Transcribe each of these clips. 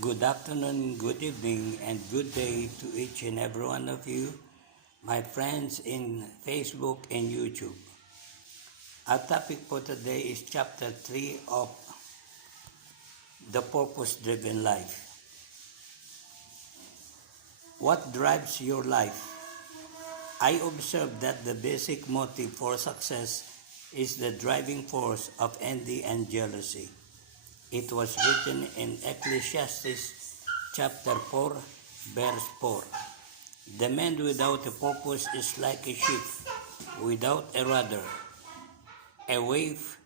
Good afternoon, good evening, and good day to each and every one of you, my friends in Facebook and YouTube. Our topic for today is chapter 3 of The Purpose Driven Life. What drives your life? I observe that the basic motive for success is the driving force of envy and jealousy. It was written in Ecclesiastes chapter 4, verse 4. The man without a purpose is like a ship without a rudder, a wave,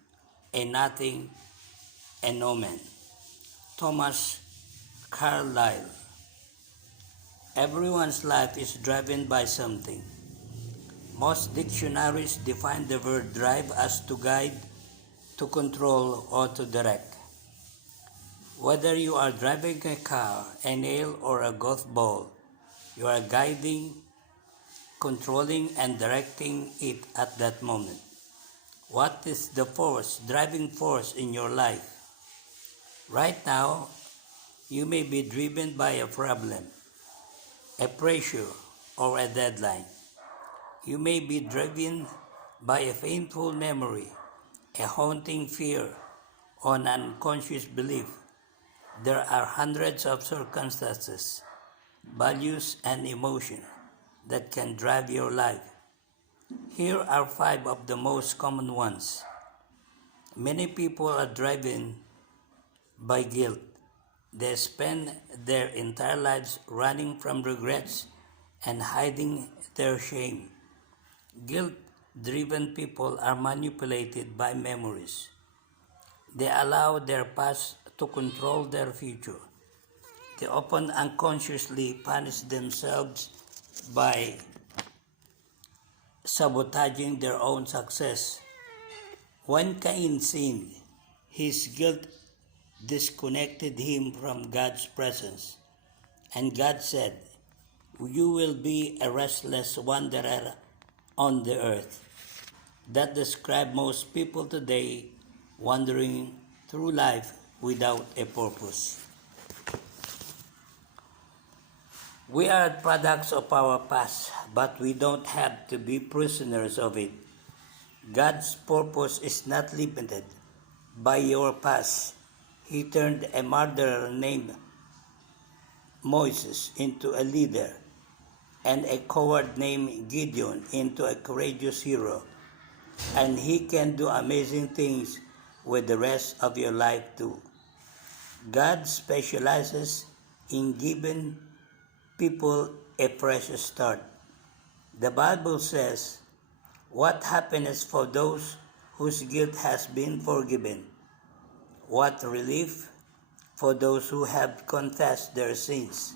a nothing, a no man. Thomas Carlyle. Everyone's life is driven by something. Most dictionaries define the word drive as to guide, to control, or to direct. Whether you are driving a car, a nail, or a golf ball, you are guiding, controlling, and directing it at that moment. What is the driving force in your life? Right now, you may be driven by a problem, a pressure, or a deadline. You may be driven by a painful memory, a haunting fear, or an unconscious belief. There are hundreds of circumstances, values, and emotions that can drive your life. Here are 5 of the most common ones. Many people are driven by guilt. They spend their entire lives running from regrets and hiding their shame. Guilt-driven people are manipulated by memories. They allow their past to control their future. They often unconsciously punish themselves by sabotaging their own success. When Cain sinned, his guilt disconnected him from God's presence. And God said, "You will be a restless wanderer on the earth." That describes most people today wandering through life without a purpose. We are products of our past, but we don't have to be prisoners of it. God's purpose is not limited by your past. He turned a murderer named Moses into a leader, and a coward named Gideon into a courageous hero. And He can do amazing things with the rest of your life too. God specializes in giving people a fresh start. The Bible says, "What happiness for those whose guilt has been forgiven. What relief for those who have confessed their sins,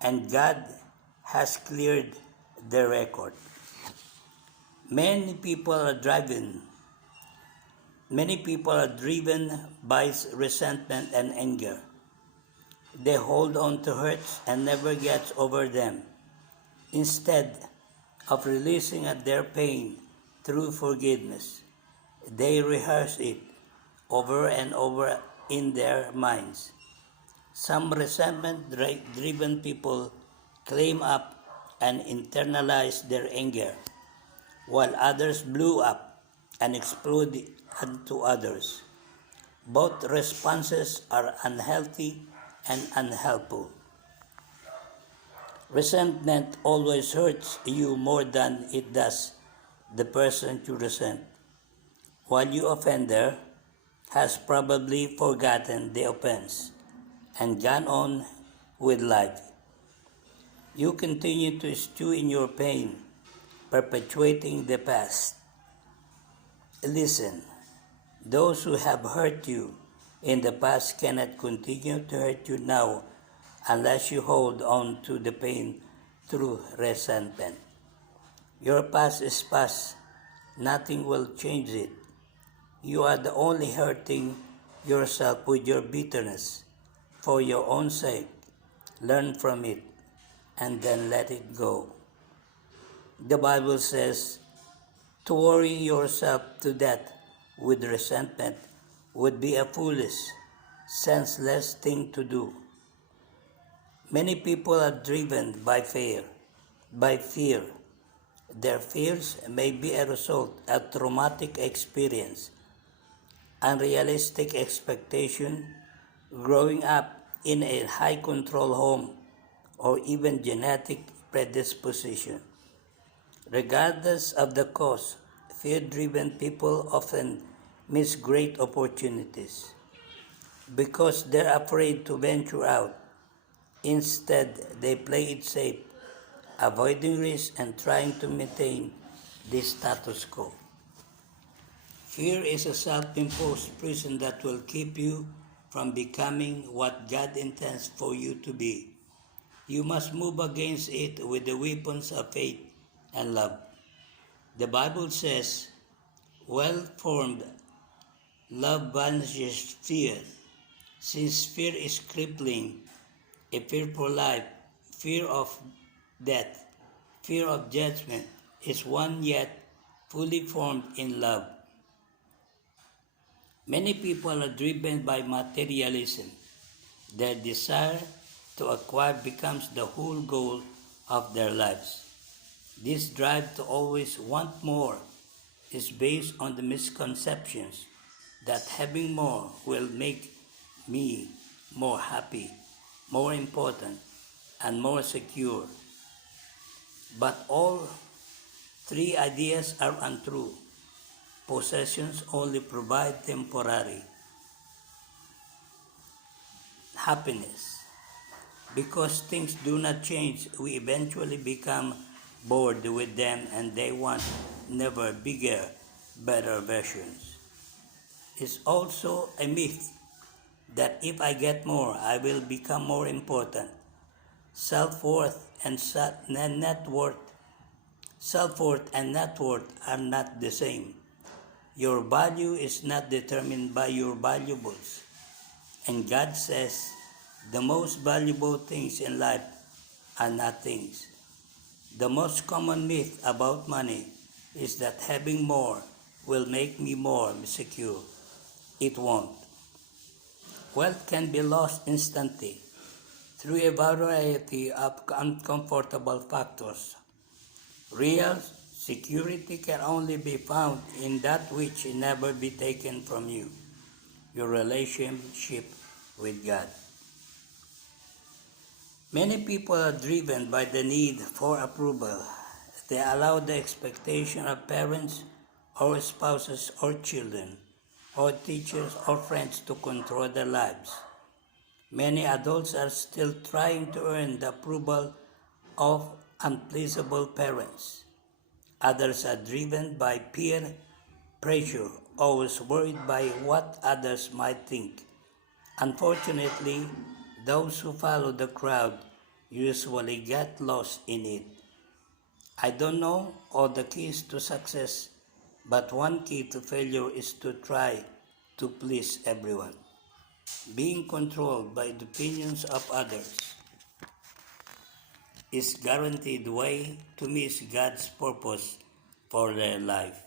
and God has cleared their record." Many people are driven by resentment and anger. They hold on to hurts and never get over them. Instead of releasing their pain through forgiveness, they rehearse it over and over in their minds. Some resentment-driven people claim up and internalize their anger, while others blew up and explode onto others. Both responses are unhealthy and unhelpful. Resentment always hurts you more than it does the person you resent, while your offender has probably forgotten the offense and gone on with life. You continue to stew in your pain, perpetuating the past. Listen, those who have hurt you in the past cannot continue to hurt you now unless you hold on to the pain through resentment. Your past is past. Nothing will change it. You are the only hurting yourself with your bitterness. For your own sake, learn from it and then let it go. The Bible says, to worry yourself to death with resentment would be a foolish, senseless thing to do. Many people are driven by fear. By fear. Their fears may be a result of traumatic experience, unrealistic expectation, growing up in a high control home, or even genetic predisposition. Regardless of the cause, fear driven people often miss great opportunities because they're afraid to venture out. Instead, they play it safe, avoiding risk and trying to maintain the status quo. Fear is a self-imposed prison that will keep you from becoming what God intends for you to be. You must move against it with the weapons of faith and love. The Bible says, well-formed love banishes fear. Since fear is crippling, a fearful life, fear of death, fear of judgment is one yet fully formed in love. Many people are driven by materialism. Their desire to acquire becomes the whole goal of their lives. This drive to always want more is based on the misconceptions that having more will make me more happy, more important, and more secure. But all three ideas are untrue. Possessions only provide temporary happiness. Because things do not change, we eventually become bored with them and they want never bigger, better versions. It's also a myth that if I get more, I will become more important. Self-worth and net worth Self-worth and net worth are not the same. Your value is not determined by your valuables. And God says the most valuable things in life are not things. The most common myth about money is that having more will make me more secure. It won't. Wealth can be lost instantly through a variety of uncomfortable factors. Real security can only be found in that which will never be taken from you, your relationship with God. Many people are driven by the need for approval. They allow the expectation of parents or spouses or children or teachers or friends to control their lives. Many adults are still trying to earn the approval of unpleasable parents. Others are driven by peer pressure, always worried by what others might think. Unfortunately, those who follow the crowd usually get lost in it. I don't know all the keys to success, but one key to failure is to try to please everyone. Being controlled by the opinions of others is guaranteed way to miss God's purpose for their life.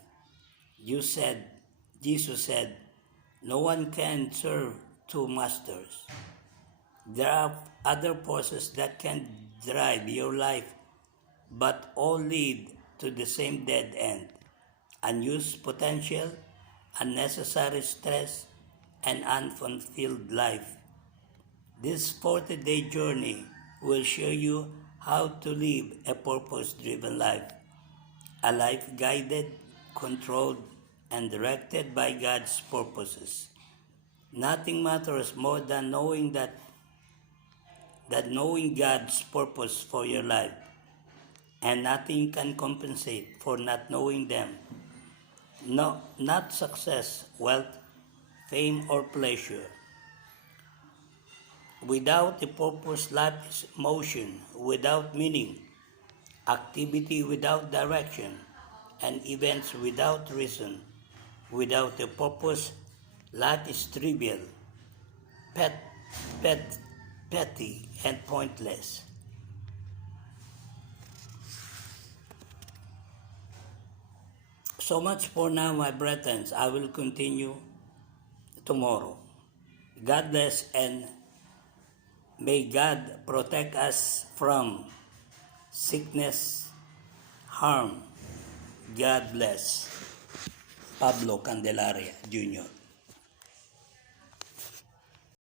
Jesus said, no one can serve two masters. There are other forces that can drive your life, but all lead to the same dead end. Unused potential, unnecessary stress, and unfulfilled life. This 40-day journey will show you how to live a purpose-driven life, a life guided, controlled, and directed by God's purposes. Nothing matters more than knowing knowing God's purpose for your life, and nothing can compensate for not knowing them. No, not success, wealth, fame, or pleasure. Without a purpose, life is motion without meaning, activity without direction, and events without reason. Without a purpose, life is trivial, pet, pet, petty, and pointless. So much for now, my brethren. I will continue tomorrow. God bless and May God protect us from sickness, harm. God bless. Pablo Candelaria Jr.